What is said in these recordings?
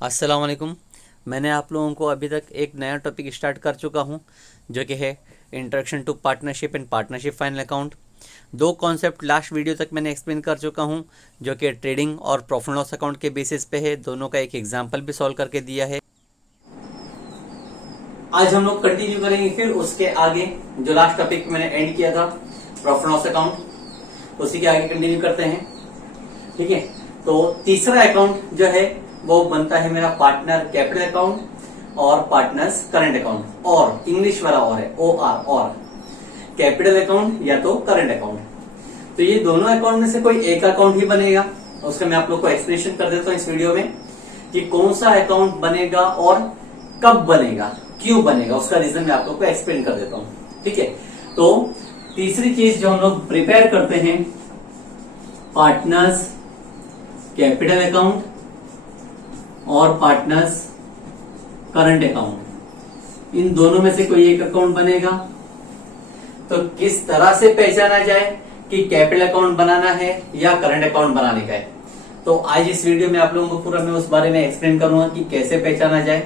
अस्सलाम वालेकुम। मैंने आप लोगों को अभी तक एक नया टॉपिक स्टार्ट कर चुका हूं जो कि है introduction to partnership and partnership final account. दो कॉन्सेप्ट लास्ट वीडियो तक मैंने एक्सप्लेन कर चुका हूं जो कि ट्रेडिंग और प्रॉफिट लॉस अकाउंट के बेसिस पे है। दोनों का एक एग्जांपल भी सॉल्व करके दिया है। आज हम लोग कंटिन्यू करेंगे फिर उसके आगे जो लास्ट टॉपिक मैंने एंड किया था प्रॉफिट लॉस अकाउंट, उसी के आगे कंटिन्यू करते हैं। ठीक है, तो तीसरा अकाउंट जो है वो बनता है मेरा पार्टनर कैपिटल अकाउंट और पार्टनर्स करंट अकाउंट, और इंग्लिश वाला और है OR, और कैपिटल अकाउंट या तो करंट अकाउंट। तो ये दोनों अकाउंट में से कोई एक अकाउंट ही बनेगा। उसका मैं आप लोग को एक्सप्लेनेशन कर देता हूं इस वीडियो में कि कौन सा अकाउंट बनेगा और कब बनेगा, क्यों बनेगा, उसका रीजन मैं आप लोग को एक्सप्लेन कर देता हूं। ठीक है, तो तीसरी चीज जो हम लोग प्रिपेयर करते हैं पार्टनर्स कैपिटल अकाउंट और पार्टनर्स करंट अकाउंट, इन दोनों में से कोई एक अकाउंट बनेगा। तो किस तरह से पहचाना जाए कि कैपिटल अकाउंट बनाना है या करंट अकाउंट बनाने का है, तो आज इस वीडियो में आप लोगों को पूरा मैं उस बारे में एक्सप्लेन करूंगा कि कैसे पहचाना जाए।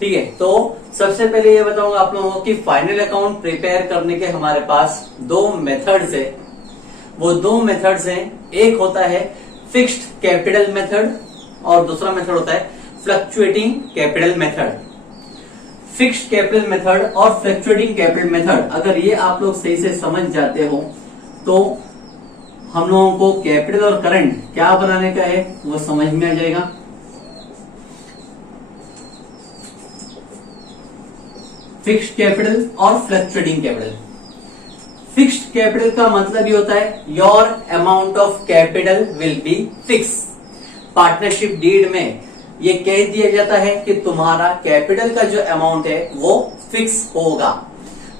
ठीक है, तो सबसे पहले ये बताऊंगा आप लोगों को कि फाइनल अकाउंट प्रिपेयर करने के हमारे पास दो मेथड्स है। वो दो मेथड्स हैं, एक होता है फिक्स्ड कैपिटल मेथड और दूसरा मेथड होता है fluctuating capital method. Fixed capital method और फ्लक्चुएटिंग कैपिटल मेथड अगर ये आप लोग सही से समझ जाते हो तो हम लोगों को कैपिटल और करंट क्या बनाने का है वो समझ में आ जाएगा। फिक्स्ड कैपिटल और फ्लक्चुएटिंग कैपिटल। फिक्स्ड कैपिटल का मतलब ये होता है your amount of capital will be fix. Partnership deed में ये कह दिया जाता है कि तुम्हारा कैपिटल का जो अमाउंट है वो फिक्स होगा।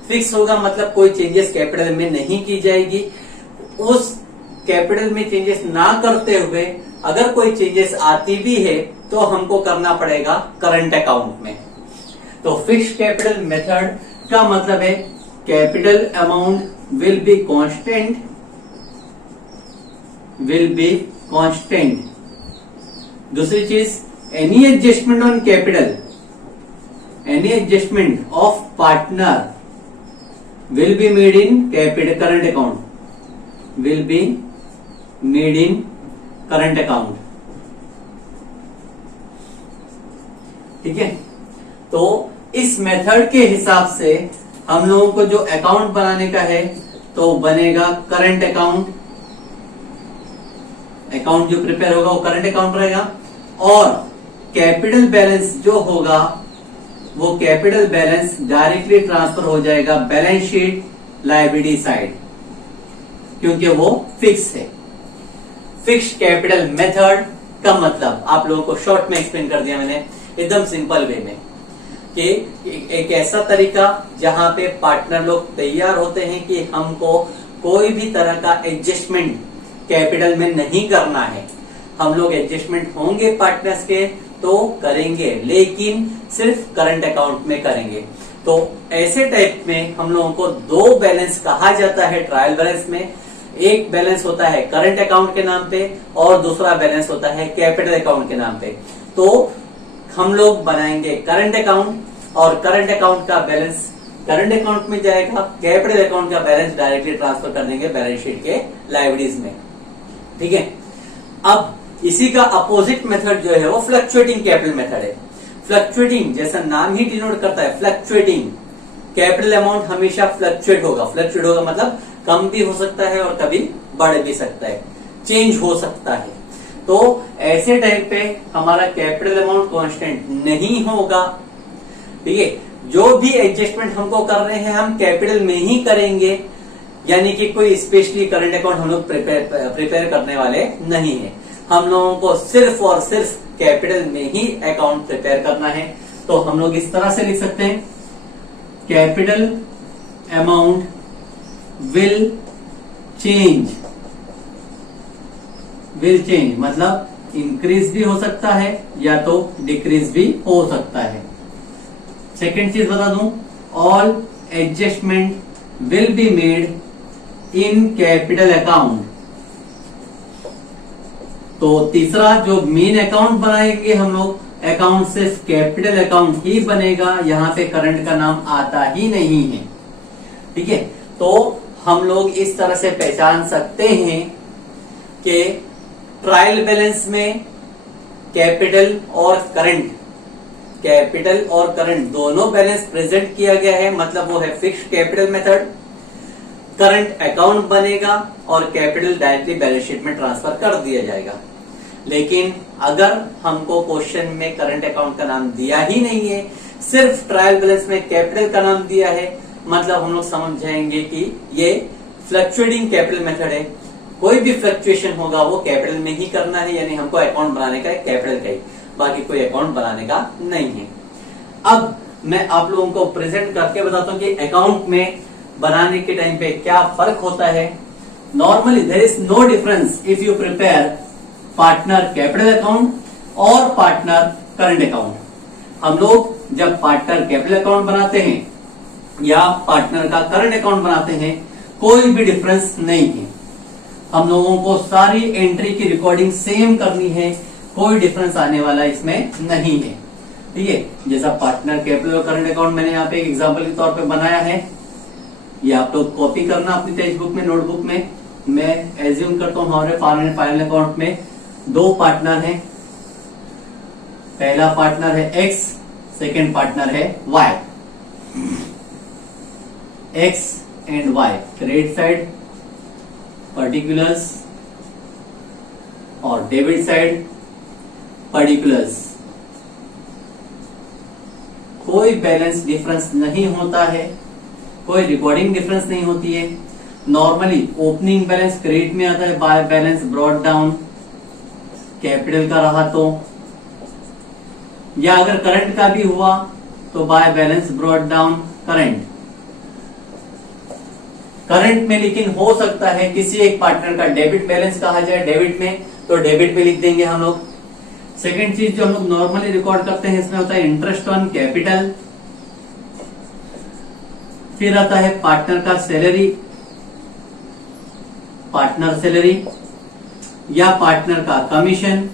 फिक्स होगा मतलब कोई चेंजेस कैपिटल में नहीं की जाएगी। उस कैपिटल में चेंजेस ना करते हुए अगर कोई चेंजेस आती भी है तो हमको करना पड़ेगा करंट अकाउंट में। तो फिक्स्ड कैपिटल मेथड का मतलब है capital amount will be constant। दूसरी चीज any adjustment on capital, any adjustment of partner will be made in capital current account, will be made in current account। ठीक है, तो इस मेथड के हिसाब से हम लोगों को जो अकाउंट बनाने का है तो बनेगा करंट अकाउंट। अकाउंट जो प्रिपेयर होगा वो करंट अकाउंट रहेगा, और कैपिटल बैलेंस जो होगा वो कैपिटल बैलेंस डायरेक्टली ट्रांसफर हो जाएगा बैलेंस शीट लायबिलिटी साइड, क्योंकि वो फिक्स है। फिक्स्ड कैपिटल मेथड का मतलब आप लोगों को शॉर्ट में एक्सप्लेन कर दिया मैंने एकदम सिंपल वे में कि एक ऐसा तरीका जहां पे पार्टनर लोग तैयार होते हैं कि हमको कोई भी तरह का एडजस्टमेंट कैपिटल में नहीं करना है। हम लोग एडजस्टमेंट होंगे पार्टनर्स के तो करेंगे, लेकिन सिर्फ करंट अकाउंट में करेंगे। तो ऐसे टाइप में हम लोगों को दो बैलेंस कहा जाता है ट्रायल बैलेंस में। एक बैलेंस होता है करंट अकाउंट के नाम पे और दूसरा बैलेंस होता है कैपिटल अकाउंट के नाम पे। तो हम लोग बनाएंगे करंट अकाउंट और करंट अकाउंट का बैलेंस करंट अकाउंट में जाएगा, कैपिटल अकाउंट का बैलेंस डायरेक्टली ट्रांसफर कर देंगे बैलेंस शीट के लायबिलिटीज में। ठीक है, अब इसी का अपोजिट मेथड जो है वो फ्लक्चुएटिंग कैपिटल मेथड है। फ्लक्चुएटिंग जैसा नाम ही डिनोट करता है, फ्लक्चुएटिंग कैपिटल अमाउंट हमेशा फ्लक्चुएट होगा। फ्लक्चुएट होगा मतलब कम भी हो सकता है और कभी बढ़ भी सकता है, चेंज हो सकता है। तो ऐसे टाइम पे हमारा कैपिटल अमाउंट कांस्टेंट नहीं होगा। ठीक है, जो भी एडजस्टमेंट हमको कर रहे हैं हम कैपिटल में ही करेंगे, यानी कि कोई स्पेशली करंट अकाउंट हम लोग प्रिपेयर करने वाले नहीं है। हम लोगों को सिर्फ और सिर्फ कैपिटल में ही अकाउंट प्रिपेयर करना है। तो हम लोग इस तरह से लिख सकते हैं कैपिटल अमाउंट विल चेंज मतलब इंक्रीज भी हो सकता है या तो डिक्रीज भी हो सकता है। सेकेंड चीज बता दूं, all adjustment will be made in capital account. तो तीसरा जो मेन अकाउंट बनाएंगे हम लोग, अकाउंट सिर्फ कैपिटल अकाउंट ही बनेगा, यहाँ पे करंट का नाम आता ही नहीं है। ठीक है, तो हम लोग इस तरह से पहचान सकते हैं कि ट्रायल बैलेंस में कैपिटल और करंट दोनों बैलेंस प्रेजेंट किया गया है, मतलब वो है fixed capital method. Current account बनेगा और कैपिटल डायरेक्टली बैलेंस शीट में ट्रांसफर कर दिया जाएगा। लेकिन अगर हमको क्वेश्चन में करंट अकाउंट का नाम दिया ही नहीं है, सिर्फ ट्रायल बैलेंस में कैपिटल का नाम दिया है, मतलब हम लोग समझ जाएंगे कि ये फ्लक्चुएटिंग कैपिटल मेथड है। कोई भी फ्लक्चुएशन होगा वो कैपिटल में ही करना है, यानी हमको अकाउंट बनाने का है कैपिटल का ही, बाकी कोई अकाउंट बनाने का नहीं है। अब मैं आप लोगों को प्रेजेंट करके बताता हूं कि अकाउंट में बनाने के टाइम पे क्या फर्क होता है। Normally there is no difference if you prepare partner capital account और पार्टनर करंट अकाउंट। हम लोग जब पार्टनर कैपिटल अकाउंट बनाते हैं या पार्टनर का करंट अकाउंट बनाते हैं, कोई भी डिफरेंस नहीं है। हम लोगों को सारी एंट्री की रिकॉर्डिंग सेम करनी है, कोई डिफरेंस आने वाला इसमें नहीं है। ठीक है, जैसा पार्टनर कैपिटल और करंट अकाउंट मैंने यहाँ पे एक एग्जांपल के तौर पे बनाया है, ये आप लोग कॉपी करना अपनी टेक्स्ट बुक में, नोटबुक में। मैं एज्यूम करता हूं हमारे फाइनल अकाउंट में दो पार्टनर हैं। पहला पार्टनर है एक्स, सेकेंड पार्टनर है Y. X and Y, credit side particulars और डेबिट साइड पर्टिकुलर्स। कोई बैलेंस डिफरेंस नहीं होता है, कोई रिकॉर्डिंग डिफरेंस नहीं होती है। नॉर्मली ओपनिंग बैलेंस क्रेडिट में आता है, by balance brought down capital का रहा तो, या अगर करंट का भी हुआ तो by balance brought down current. Current में लेकिन हो सकता है किसी एक पार्टनर का डेबिट बैलेंस कहा जाए डेबिट में, तो डेबिट पे लिख देंगे हम लोग। सेकेंड चीज जो हम लोग नॉर्मली रिकॉर्ड करते हैं इसमें होता है इंटरेस्ट ऑन कैपिटल। फिर आता है पार्टनर का सैलरी, पार्टनर सैलरी या पार्टनर का कमीशन।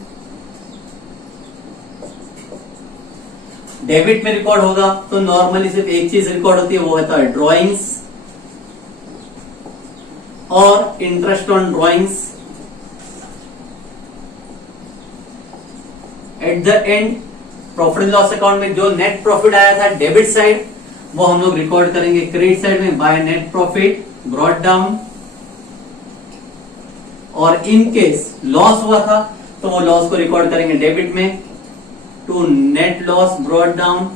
डेबिट में रिकॉर्ड होगा तो नॉर्मली सिर्फ एक चीज रिकॉर्ड होती है, वो होता है ड्रॉइंग्स और interest on drawings. Eight the and profit and loss account में जो नेट प्रॉफिट आया था डेबिट साइड, वो हम लोग रिकॉर्ड करेंगे क्रेडिट साइड में by net profit brought down. और इन केस लॉस हुआ था तो वो लॉस को रिकॉर्ड करेंगे डेबिट में to net loss brought down.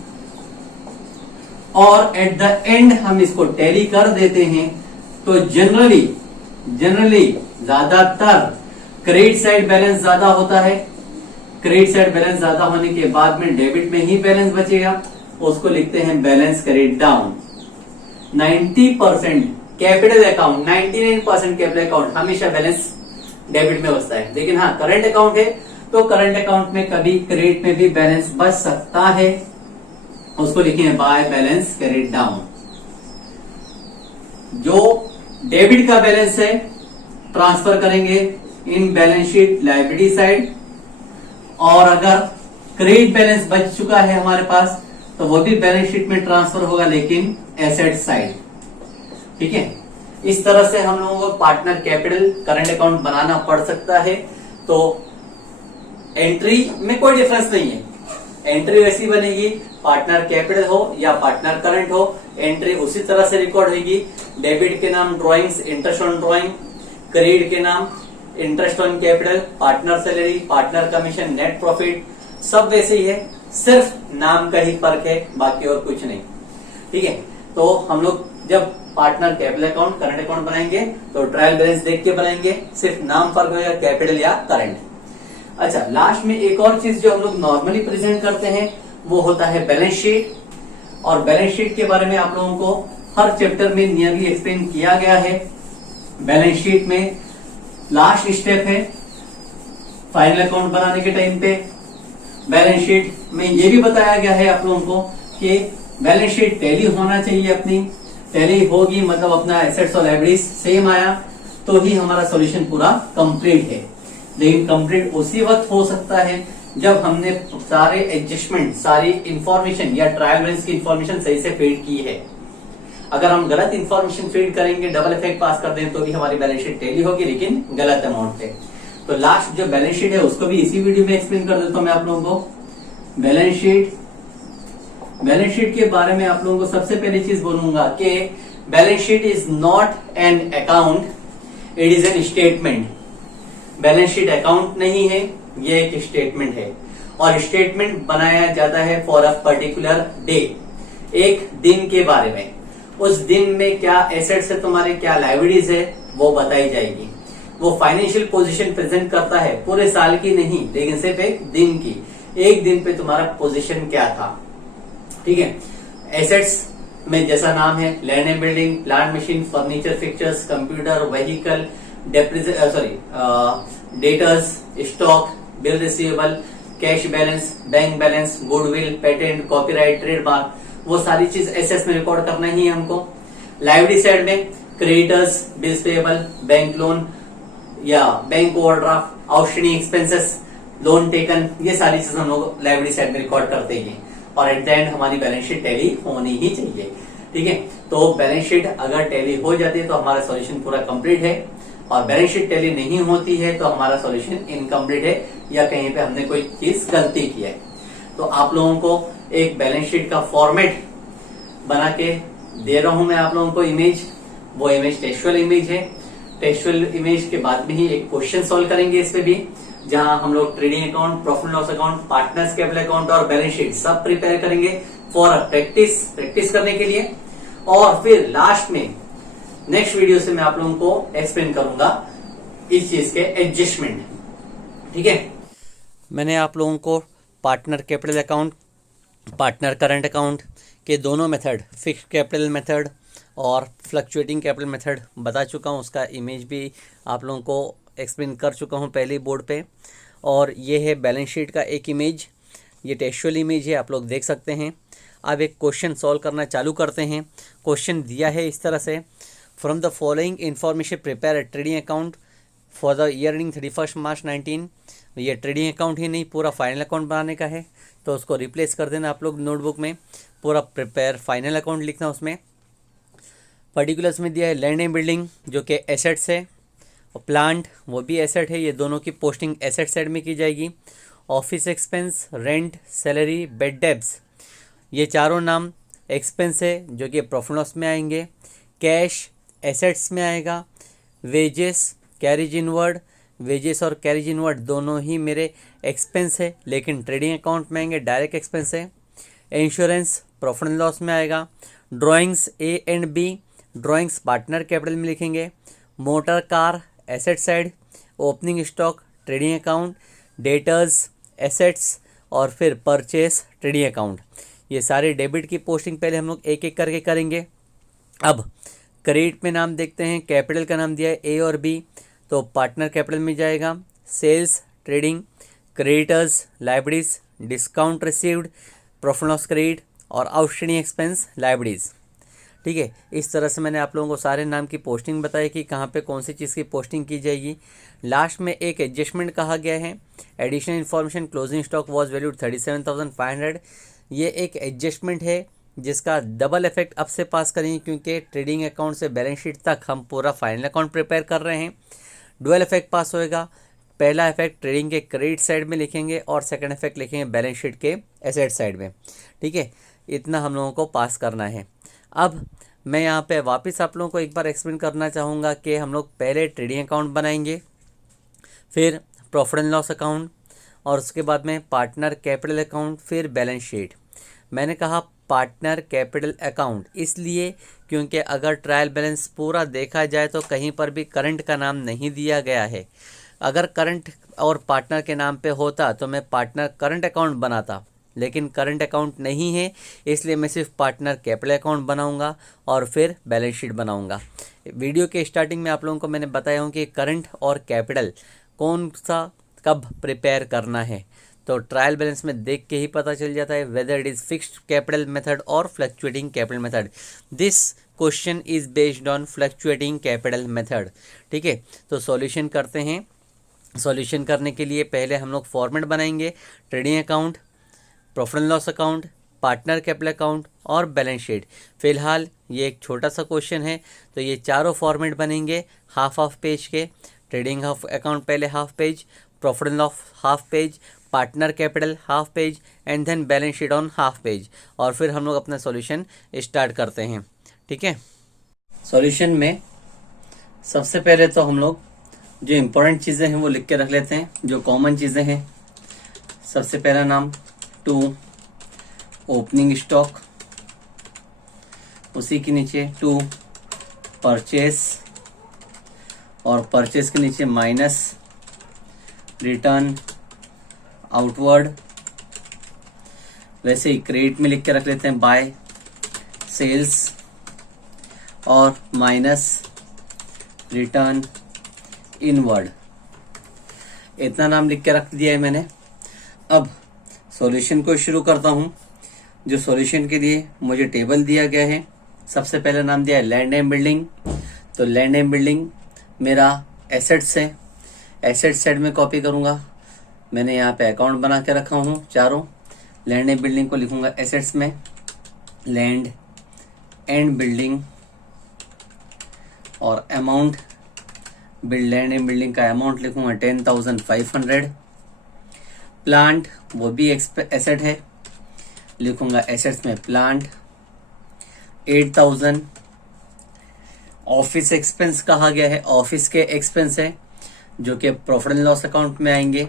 और एट द एंड हम इसको टैली कर देते हैं, तो जनरली ज्यादातर क्रेडिट साइड बैलेंस ज्यादा होता है। क्रेडिट साइड बैलेंस ज्यादा होने के बाद में डेबिट में ही बैलेंस बचेगा, उसको लिखते हैं balance credit down. 90% capital account, 99% capital account हमेशा बैलेंस डेबिट में बचता है। लेकिन हाँ, करंट अकाउंट है तो करंट अकाउंट में कभी क्रेडिट में भी बैलेंस बच सकता है, उसको लिखेंगे बाय बैलेंस क्रेडिट डाउन। जो डेबिट का बैलेंस है ट्रांसफर करेंगे in balance sheet liability side, और अगर क्रेडिट बैलेंस बच चुका है हमारे पास तो वो भी बैलेंस शीट में ट्रांसफर होगा, लेकिन एसेट साइड। ठीक है, इस तरह से हम लोगों को पार्टनर कैपिटल करंट अकाउंट बनाना पड़ सकता है। तो एंट्री में कोई डिफरेंस नहीं है, एंट्री वैसी बनेगी, पार्टनर कैपिटल हो या पार्टनर करंट हो, एंट्री उसी तरह से रिकॉर्ड होगी। डेबिट के नाम drawings, interest on drawing, credit के नाम interest on capital, partner salary, partner commission, net profit, सब वैसे ही है, सिर्फ नाम का ही फर्क है, बाकी और कुछ नहीं। ठीक है, तो हम लोग जब partner capital account current account बनाएंगे तो ट्रायल बैलेंस देख के बनाएंगे, सिर्फ नाम फर्क होगा कैपिटल या करंट। अच्छा, लास्ट में एक और चीज जो हम लोग नॉर्मली प्रेजेंट करते हैं वो होता है बैलेंस शीट। और बैलेंस शीट के बारे में आप लोगों को हर चैप्टर में नियरली एक्सप्लेन किया गया है। बैलेंस शीट में लास्ट स्टेप है फाइनल अकाउंट बनाने के टाइम पे। बैलेंस शीट में ये भी बताया गया है आप लोगों को कि बैलेंस शीट टैली होना चाहिए, अपनी टैली होगी मतलब अपना एसेट्स और लायबिलिटीज सेम आया तो ही हमारा सॉल्यूशन पूरा कंप्लीट है। लेकिन कंप्लीट उसी वक्त हो सकता है जब हमने सारे एडजस्टमेंट, सारी इंफॉर्मेशन या ट्रायल बैलेंस की इंफॉर्मेशन सही से फीड की है। अगर हम गलत इंफॉर्मेशन फीड करेंगे, डबल इफेक्ट पास कर दें, तो भी हमारी बैलेंस शीट टैली होगी लेकिन गलत अमाउंट पे। तो लास्ट जो बैलेंस शीट है उसको भी इसी वीडियो में एक्सप्लेन कर देता हूं मैं आप लोगों को। बैलेंस शीट के बारे में आप लोगों को सबसे पहली चीज बोलूंगा कि balance sheet is not an account, it is an statement. Balance sheet account नहीं है, ये एक स्टेटमेंट है और स्टेटमेंट बनाया जाता है फॉर अ पर्टिकुलर डे, एक दिन के बारे में। उस दिन में क्या एसेट्स है तुम्हारे, क्या लायबिलिटीज है, वो बताई जाएगी। वो फाइनेंशियल पोजीशन प्रेजेंट करता है, पूरे साल की नहीं लेकिन सिर्फ एक दिन की। एक दिन पे तुम्हारा पोजीशन क्या था, ठीक है। एसेट्स में जैसा नाम है, land and building, plant machine, furniture, fixtures, computer, vehicle, debtors, stock, bill receivable, cash balance, bank balance, goodwill, patent, copyright, trademark, वो सारी चीज एसेट्स में रिकॉर्ड करना ही है हमको। लायबिलिटी साइड में creditors, bills payable, bank loan या bank overdraft, outstanding expenses, loan taken, ये सारी चीज हम लोग लायबिलिटी साइड में रिकॉर्ड करते हैं और एट द एंड हमारी बैलेंस शीट टैली होनी ही चाहिए, ठीक है। तो बैलेंस शीट अगर टैली हो जाती है तो हमारा सॉल्यूशन पूरा कंप्लीट है, और बैलेंस शीट टैली नहीं होती है तो हमारा सॉल्यूशन इनकम्प्लीट है या कहीं पे हमने कोई चीज गलती की है। तो आप लोगों को एक बैलेंस शीट का फॉर्मेट बना के दे रहा हूं मैं आप लोगों को इमेज। वो इमेज टेक्सचुअल इमेज है। टेक्सचुअल इमेज के बाद में ही एक क्वेश्चन सॉल्व करेंगे इस पे भी, जहां हम लोग trading account, profit and loss account, partners capital account और बैलेंस शीट सब प्रिपेयर करेंगे फॉर प्रैक्टिस करने के लिए। और फिर लास्ट में नेक्स्ट वीडियो से मैं आप लोगों को एक्सप्लेन करूंगा इस चीज के एडजस्टमेंट, ठीक है। मैंने आप लोगों को partner capital account, partner current account के दोनों मेथड, फिक्स्ड कैपिटल मेथड और फ्लक्चुएटिंग कैपिटल मेथड बता चुका हूं। उसका इमेज भी आप लोगों को एक्सप्लेन कर चुका हूं पहले बोर्ड पे। और ये है बैलेंस शीट का एक इमेज, ये टेक्सचुअल इमेज है, आप लोग देख सकते हैं। अब एक क्वेश्चन सॉल्व करना चालू करते हैं। क्वेश्चन दिया है इस तरह से, from the following information prepare a trading account for the year ending 31 मार्च 19। ये ट्रेडिंग अकाउंट ही नहीं, पूरा फाइनल अकाउंट बनाने का है, तो उसको रिप्लेस कर देना आप लोग नोटबुक में, पूरा प्रिपेयर फाइनल अकाउंट लिखना उसमें। पर्टिकुलर्स में दिया है लैंड एंड बिल्डिंग जो कि एसेट्स है, और प्लांट वो भी एसेट है, ये दोनों की पोस्टिंग एसेट साइड में की जाएगी। Office expense, rent, salary, bed debts, ये चारों नाम एक्सपेंस है जो कि प्रॉफिट लॉस में आएंगे। कैश एसेट्स में आएगा। वेजेस, कैरिज इनवर्ड, वेजेस और कैरिज इनवर्ड दोनों ही मेरे एक्सपेंस है लेकिन ट्रेडिंग अकाउंट में आएंगे, डायरेक्ट एक्सपेंस है। इंश्योरेंस प्रॉफिट एंड लॉस में आएगा। Drawings A and B, drawings partner capital में लिखेंगे। Motor car asset side. Opening stock trading account. Debtors assets और फिर परचेस ट्रेडिंग अकाउंट। ये सारे डेबिट की पोस्टिंग पहले हम लोग एक एक करके करेंगे। अब क्रेडिट में नाम देखते हैं, कैपिटल का नाम दिया है ए और बी, तो पार्टनर कैपिटल में जाएगा। Sales trading, creditors liabilities, discount received profit loss credit और आउटस्टैंडिंग एक्सपेंस लाइबिलिटीज, ठीक है। इस तरह से मैंने आप लोगों को सारे नाम की पोस्टिंग बताई कि कहाँ पे कौन सी चीज़ की पोस्टिंग की जाएगी। लास्ट में एक एडजस्टमेंट कहा गया है, additional information closing stock was valued 37,500। ये एक एडजस्टमेंट है जिसका डबल इफेक्ट अब से पास करेंगे क्योंकि ट्रेडिंग अकाउंट से बैलेंस शीट तक हम पूरा फाइनल अकाउंट प्रिपेयर कर रहे हैं। डुअल इफेक्ट पास होएगा। पहला इफेक्ट ट्रेडिंग के क्रेडिट साइड में लिखेंगे और सेकंड इफेक्ट लिखेंगे बैलेंस शीट के एसेट साइड में, ठीक है। इतना हम लोगों को पास करना है। अब मैं यहाँ पे वापस आप लोगों को एक बार एक्सप्लेन करना चाहूँगा कि हम लोग पहले ट्रेडिंग अकाउंट बनाएंगे, फिर प्रॉफिट एंड लॉस अकाउंट और उसके बाद में पार्टनर कैपिटल अकाउंट, फिर बैलेंस शीट। मैंने कहा पार्टनर कैपिटल अकाउंट इसलिए क्योंकि अगर ट्रायल बैलेंस पूरा देखा जाए तो कहीं पर भी करंट का नाम नहीं दिया गया है। अगर करंट और पार्टनर के नाम पे होता तो मैं पार्टनर करंट अकाउंट बनाता, लेकिन करंट अकाउंट नहीं है इसलिए मैं सिर्फ पार्टनर कैपिटल अकाउंट बनाऊंगा और फिर बैलेंस शीट बनाऊंगा। वीडियो के स्टार्टिंग में आप लोगों को मैंने बताया हूँ कि करंट और कैपिटल कौन सा कब प्रिपेयर करना है, तो ट्रायल बैलेंस में देख के ही पता चल जाता है whether it is fixed capital method और fluctuating capital method. This question is based on fluctuating capital method, ठीक है। तो सॉल्यूशन करते हैं। सॉल्यूशन करने के लिए पहले हम लोग फॉर्मेट बनाएंगे, trading account, profit and loss account, partner capital account और बैलेंस शीट। फिलहाल ये एक छोटा सा क्वेश्चन है, तो ये चारों फॉर्मेट बनेंगे हाफ पेज के। ट्रेडिंग हाफ अकाउंट पहले half page, profit and loss half page, partner capital half page and then balance sheet on half page. और फिर हम लोग अपना सॉल्यूशन स्टार्ट करते हैं। ठीक है, सॉल्यूशन में सबसे पहले तो हम लोग जो इम्पोर्टेंट चीज़ें हैं वो लिख के रख लेते हैं, जो कॉमन चीज़ें हैं। सबसे पहला नाम टू ओपनिंग स्टॉक, उसी के नीचे टू परचेस, और परचेस के नीचे माइनस रिटर्न आउटवर्ड। वैसे ही क्रेडिट में लिख के रख लेते हैं बाय सेल्स और माइनस रिटर्न इनवर्ड। इतना नाम लिख के रख दिया है मैंने। अब सॉल्यूशन को शुरू करता हूं। जो सॉल्यूशन के लिए मुझे टेबल दिया गया है, सबसे पहला नाम दिया है लैंड एंड बिल्डिंग। तो लैंड एंड बिल्डिंग मेरा एसेट्स है, एसेट साइड में कॉपी करूंगा। मैंने यहाँ पे अकाउंट बना के रखा हूँ चारों। लैंड एंड बिल्डिंग को लिखूंगा एसेट्स में, लैंड एंड बिल्डिंग, और अमाउंट लैंड एंड बिल्डिंग का अमाउंट लिखूंगा 10,500। प्लांट वो भी एसेट है, लिखूंगा एसेट्स में प्लांट 8,000। ऑफिस एक्सपेंस कहा गया है, ऑफिस के एक्सपेंस है जो कि प्रॉफिट एंड लॉस अकाउंट में आएंगे,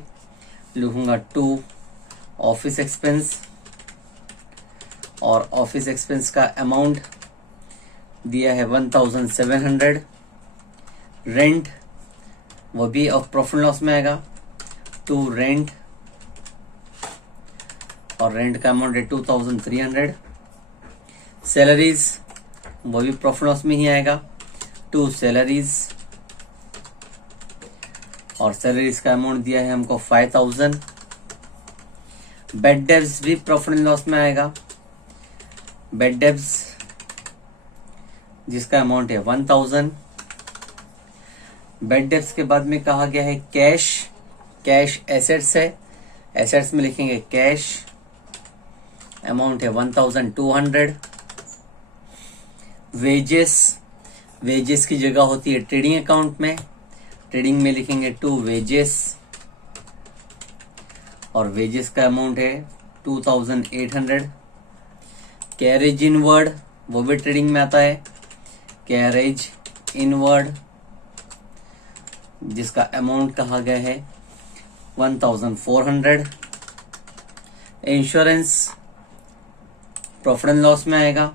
लिखूंगा टू ऑफिस एक्सपेंस। और ऑफिस एक्सपेंस का अमाउंट दिया है 1,700। रेंट वो भी ऑफ प्रॉफिट एंड लॉस में आएगा, टू रेंट, और रेंट का अमाउंट है 2,300। सैलरीज वो भी प्रॉफिट लॉस में ही आएगा, टू सैलरीज, और सैलरीज का अमाउंट दिया है हमको 5,000। बेड डेब्स भी प्रॉफिट एंड लॉस में आएगा, बेड डेब्स जिसका अमाउंट है 1,000। बेड डेब्स के बाद में कहा गया है कैश, कैश एसेट्स है, एसेट्स में लिखेंगे कैश, अमाउंट है 1,200। वेजेस, वेजेस की जगह होती है ट्रेडिंग अकाउंट में, ट्रेडिंग में लिखेंगे टू वेजेस, और वेजेस का अमाउंट है 2,800। कैरेज इनवर्ड वो भी ट्रेडिंग में आता है, कैरेज इनवर्ड जिसका अमाउंट कहा गया है 1,400। इंश्योरेंस प्रॉफिट एंड लॉस में आएगा,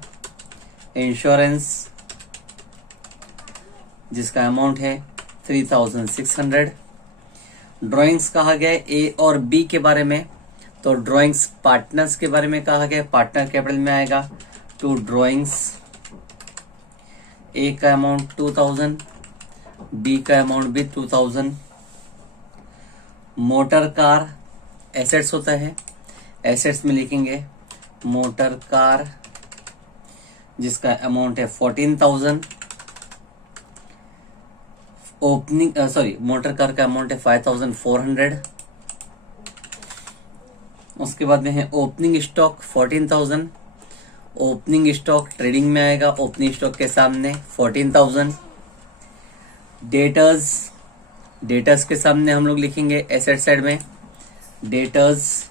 इंश्योरेंस जिसका अमाउंट है 3,600। ड्राइंग्स कहा गया है ए और बी के बारे में, तो ड्राइंग्स पार्टनर्स के बारे में कहा गया है, पार्टनर कैपिटल में आएगा टू ड्राइंग्स। ए का अमाउंट 2,000, बी का अमाउंट भी 2,000। मोटर कार एसेट्स होता है, एसेट्स में लिखेंगे मोटर कार जिसका अमाउंट है 14,000। ओपनिंग मोटर कार का अमाउंट है 5,400। उसके बाद में है opening stock 14,000। Opening stock trading में आएगा, ओपनिंग स्टॉक के सामने 14,000। डेटर्स, डेटर्स के सामने हम लोग लिखेंगे एसेट साइड में डेटर्स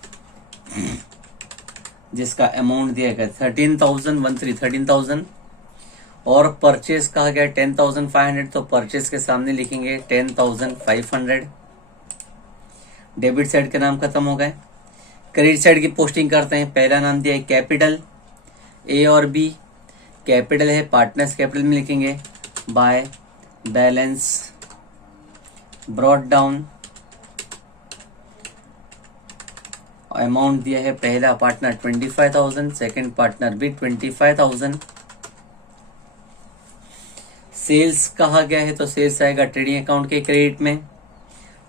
जिसका अमाउंट दिया गया 13,000। और परचेज कहा गया 10,500, तो परचेज के सामने लिखेंगे 10,500। डेबिट साइड के नाम खत्म हो गए, क्रेडिट साइड की पोस्टिंग करते हैं। पहला नाम दिया है कैपिटल, ए और बी। कैपिटल है पार्टनर्स कैपिटल में लिखेंगे by balance brought down. Amount दिया है पहला पार्टनर 25,000, सेकंड पार्टनर भी 25,000। सेल्स कहा गया है तो सेल्स आएगा ट्रेडिंग अकाउंट के क्रेडिट में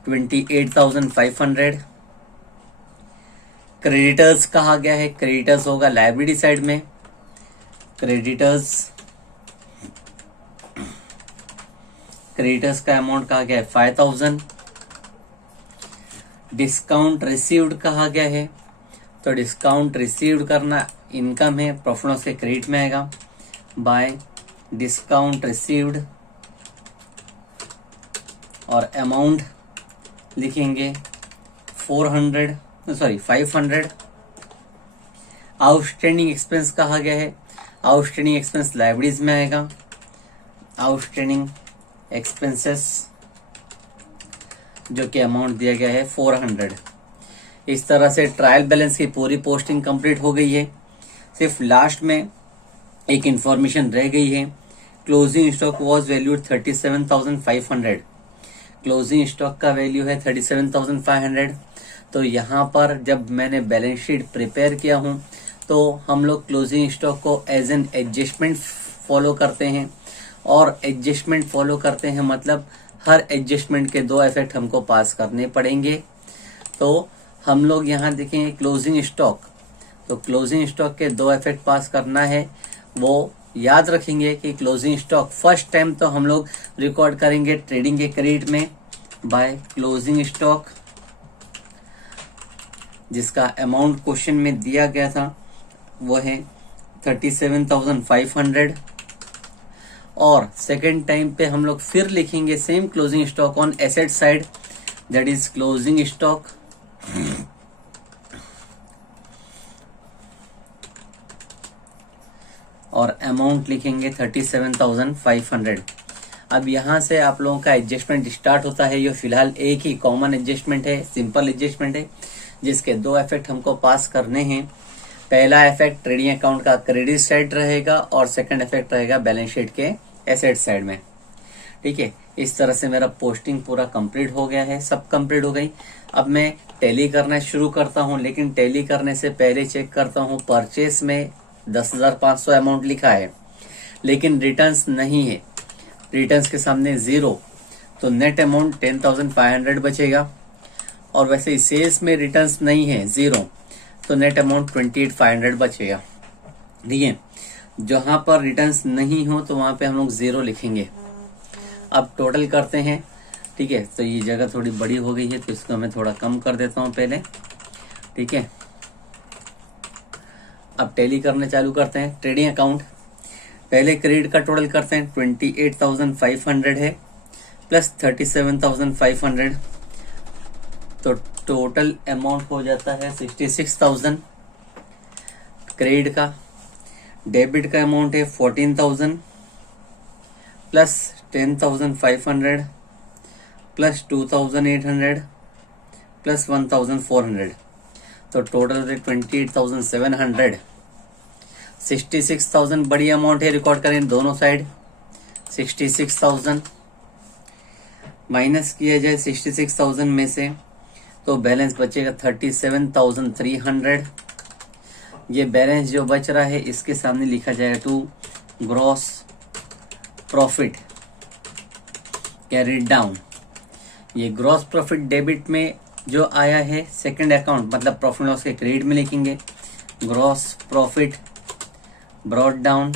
28,500। क्रेडिटर्स कहा गया है, क्रेडिटर्स होगा लायबिलिटी साइड में, क्रेडिटर्स, क्रेडिटर्स का अमाउंट कहा गया है 5,000। डिस्काउंट रिसीव्ड कहा गया है, तो डिस्काउंट रिसीव्ड करना इनकम है, प्रॉफिट लॉस के क्रेडिट में आएगा। बाय डिस्काउंट रिसीव्ड और अमाउंट लिखेंगे 500। आउटस्टैंडिंग एक्सपेंस कहा गया है, आउटस्टैंडिंग एक्सपेंस लाइबिलिटीज में आएगा। आउटस्टैंडिंग एक्सपेंसेस जो कि अमाउंट दिया गया है 400। इस तरह से ट्रायल बैलेंस की पूरी पोस्टिंग कंप्लीट हो गई है। सिर्फ लास्ट में एक इंफॉर्मेशन रह गई है, closing stock was valued 37,500। Closing stock का वैल्यू है 37,500। तो यहाँ पर जब मैंने बैलेंस शीट प्रिपेयर किया हूँ तो हम लोग क्लोजिंग स्टॉक को एज एन एडजस्टमेंट फॉलो करते हैं, और एडजस्टमेंट फॉलो करते हैं मतलब हर एडजस्टमेंट के 2 इफेक्ट हमको पास करने पड़ेंगे। तो हम लोग यहाँ देखेंगे क्लोजिंग स्टॉक, तो क्लोजिंग स्टॉक के 2 इफेक्ट पास करना है। वो याद रखेंगे कि क्लोजिंग स्टॉक फर्स्ट टाइम तो हम लोग रिकॉर्ड करेंगे ट्रेडिंग के क्रेडिट में बाय क्लोजिंग स्टॉक, जिसका अमाउंट क्वेश्चन में दिया गया था वो है 37,500। और सेकेंड टाइम पे हम लोग फिर लिखेंगे same closing stock on asset side, that is closing stock और अमाउंट लिखेंगे 37,500। अब यहाँ से आप लोगों का एडजस्टमेंट स्टार्ट होता है। ये फिलहाल एक ही कॉमन एडजस्टमेंट है, सिंपल एडजस्टमेंट है, जिसके 2 इफेक्ट हमको पास करने हैं। पहला इफेक्ट ट्रेडिंग अकाउंट का क्रेडिट साइड रहेगा और सेकंड इफेक्ट रहेगा बैलेंस शीट के एसेट साइड में। ठीक है, इस तरह से मेरा पोस्टिंग पूरा कंप्लीट हो गया है, सब कंप्लीट हो गई। अब मैं टैली करना शुरू करता हूं, लेकिन टैली करने से पहले चेक करता हूं परचेस में 10,500 अमाउंट लिखा है लेकिन रिटर्न्स नहीं है, रिटर्न्स के सामने 0, तो नेट अमाउंट 10,500 बचेगा। और वैसे सेल्स में रिटर्न्स नहीं है 0, तो नेट अमाउंट 28,500 बचेगा। ठीक है, जहां पर रिटर्न्स नहीं हो तो वहां पे हम लोग 0 लिखेंगे। अब टोटल करते हैं। ठीक है, तो ये जगह थोड़ी बड़ी हो गई है तो इसको मैं थोड़ा कम कर देता हूं पहले। ठीक है, अब टैली करने चालू करते हैं। ट्रेडिंग अकाउंट पहले क्रेडिट का टोटल करते हैं, 28,500 है प्लस 37,500, तो टोटल अमाउंट हो जाता है 66,000 क्रेडिट का। डेबिट का अमाउंट है 14,000 प्लस 10,500 प्लस 2,800 प्लस 1,400, तो टोटल 28,700। 66,000 बड़ी अमाउंट है, रिकॉर्ड करें दोनों साइड। 66,000 माइनस किया जाए 66,000 में से तो बैलेंस बचेगा 37,300। ये बैलेंस जो बच रहा है इसके सामने लिखा जाएगा to gross profit carried down. ये ग्रॉस प्रॉफिट डेबिट में जो आया है सेकंड अकाउंट मतलब प्रॉफिट लॉस के क्रेडिट में लिखेंगे। Gross profit brought down,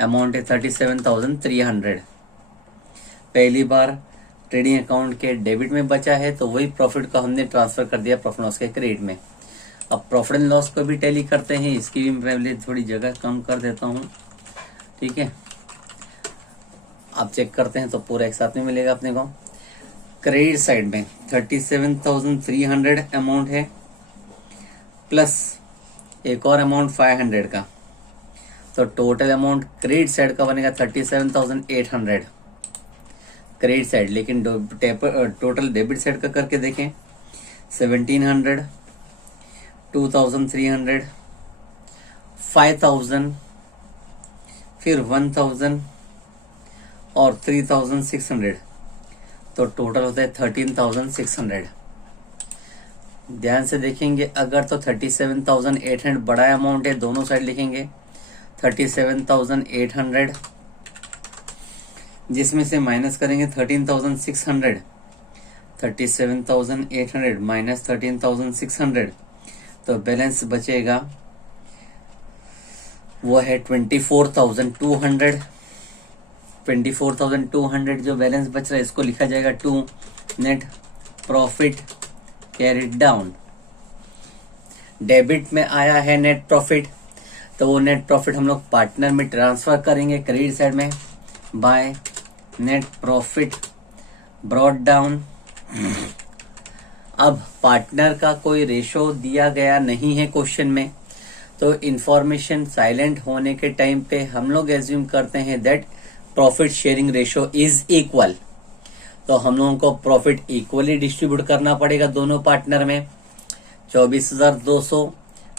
amount है 37,300। पहली बार ट्रेडिंग अकाउंट के डेबिट में बचा है तो वही प्रॉफिट को हमने ट्रांसफर कर दिया प्रॉफिट लॉस के क्रेडिट में। अब प्रॉफिट एंड लॉस को भी टैली करते हैं, इसकी भी पहले थोड़ी जगह कम कर देता हूं। ठीक है, आप चेक करते हैं तो पूरा एक साथ में मिलेगा अपने को। क्रेडिट साइड में 37,300 अमाउंट है प्लस एक और अमाउंट 500 का, तो टोटल अमाउंट क्रेडिट साइड का बनेगा 37,800 क्रेडिट साइड। लेकिन टोटल डेबिट साइड का करके देखें 1,700, 2,300, 5,000, फिर 1,000 और 3,600, तो टोटल होता है 13,600। ध्यान से देखेंगे, अगर तो 37,800 बड़ा अमाउंट है, दोनों साइड लिखेंगे 37,800, जिसमें से माइनस करेंगे 13,600। 37,800 माइनस 13,600, तो बैलेंस बचेगा वो है 24,200। 24,200 जो बैलेंस बच रहा है इसको लिखा जाएगा to net profit carried down. Debit में आया है नेट प्रॉफिट, तो वो नेट प्रॉफिट हम लोग पार्टनर में ट्रांसफर करेंगे क्रेडिट साइड में by net profit brought down. अब पार्टनर का कोई रेशो दिया गया नहीं है क्वेश्चन में, तो इंफॉर्मेशन साइलेंट होने के टाइम पे हम लोग एज्यूम करते हैं that profit sharing ratio is equal. तो हम लोगों को प्रॉफिट इक्वली डिस्ट्रीब्यूट करना पड़ेगा दोनों पार्टनर में। 24,200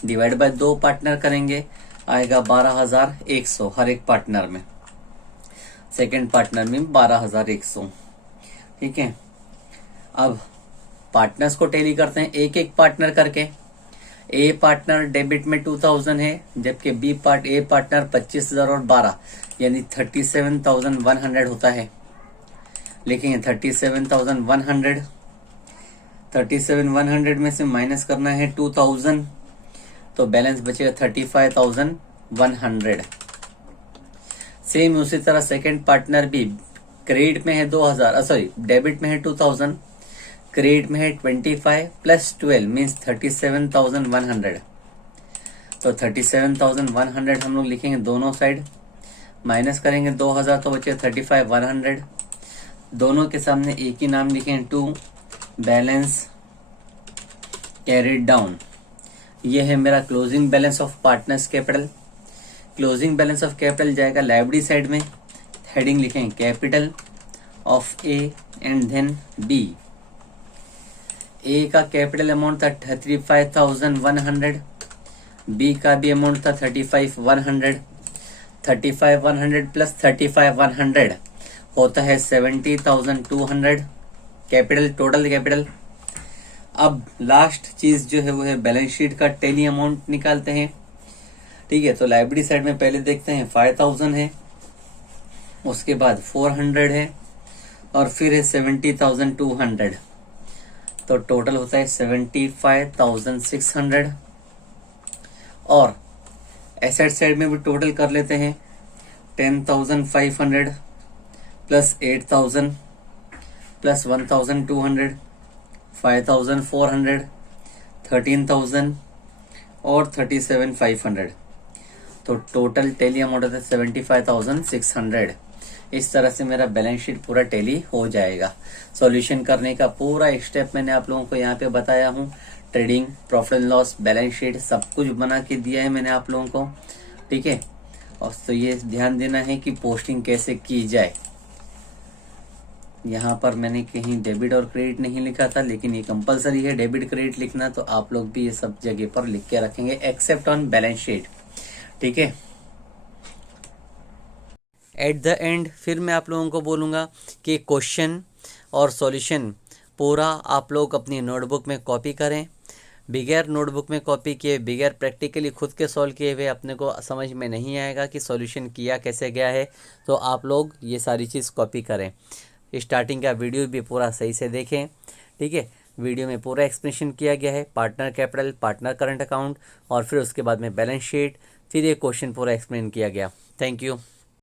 डिवाइड बाय 2 पार्टनर करेंगे, आएगा 12,100 हर एक पार्टनर में। सेकेंड पार्टनर में 12,100। ठीक है, अब पार्टनर्स को टैली करते हैं एक एक पार्टनर करके। ए पार्टनर डेबिट में 2000 है, जबकि ए पार्टनर 25,000 और 12 यानी 37,100 होता है। लिखेंगे 37,100 में से माइनस करना है 2000, तो बैलेंस बचेगा 35,100। सेम उसी तरह सेकेंड पार्टनर भी क्रेडिट में है 2000, डेबिट में है 2000, क्रेडिट में है 25 प्लस 12 मीन्स 37,100। तो 37,100 हम लोग लिखेंगे दोनों साइड, माइनस करेंगे 2000 तो बचेगा 35,100। दोनों के सामने एक ही नाम लिखेंगे 2 बैलेंस कैरिड डाउन। ये है मेरा closing balance of partners capital. Closing balance of capital जाएगा लायबिलिटी साइड में, हेडिंग लिखेंगे capital of A and then B. A का कैपिटल अमाउंट था 35,100, बी का भी अमाउंट था 35,100। 35,100 प्लस 35,100 होता है 70,200 कैपिटल, टोटल कैपिटल। अब लास्ट चीज जो है वो है बैलेंस शीट का टैली अमाउंट निकालते हैं। ठीक है, तो लायबिलिटी साइड में पहले देखते हैं 5,000 है, उसके बाद 400 है और फिर है 70,200, तो टोटल होता है 75,600। और एसेट साइड में भी टोटल कर लेते हैं 10,500 प्लस 8,000 प्लस 1,200 5,400 13,000 और 37,500, तो टोटल टैली अमाउंट होता है 75,600। इस तरह से मेरा बैलेंस शीट पूरा टैली हो जाएगा। सॉल्यूशन करने का पूरा एक स्टेप मैंने आप लोगों को यहाँ पे बताया हूँ। Trading, profit and loss, balance sheet सब कुछ बना के दिया है मैंने आप लोगों को। ठीक है, और तो ये ध्यान देना है कि पोस्टिंग कैसे की जाए। यहाँ पर मैंने कहीं डेबिट और क्रेडिट नहीं लिखा था, लेकिन ये कंपलसरी है डेबिट क्रेडिट लिखना, तो आप लोग भी ये सब जगह पर लिख के रखेंगे एक्सेप्ट ऑन बैलेंस शीट। ठीक है, एट द एंड फिर मैं आप लोगों को बोलूँगा कि क्वेश्चन और सॉल्यूशन पूरा आप लोग अपनी नोटबुक में कॉपी करें। बगैर नोटबुक में कॉपी किए, बगैर प्रैक्टिकली खुद के सॉल्व किए हुए अपने को समझ में नहीं आएगा कि सॉल्यूशन किया कैसे गया है। तो आप लोग ये सारी चीज़ कॉपी करें। स्टार्टिंग का वीडियो भी पूरा सही से देखें। ठीक है, वीडियो में पूरा एक्सप्लेनेशन किया गया है, partner capital, partner current account और फिर उसके बाद में बैलेंस शीट, फिर ये क्वेश्चन पूरा एक्सप्लेन किया गया। Thank you.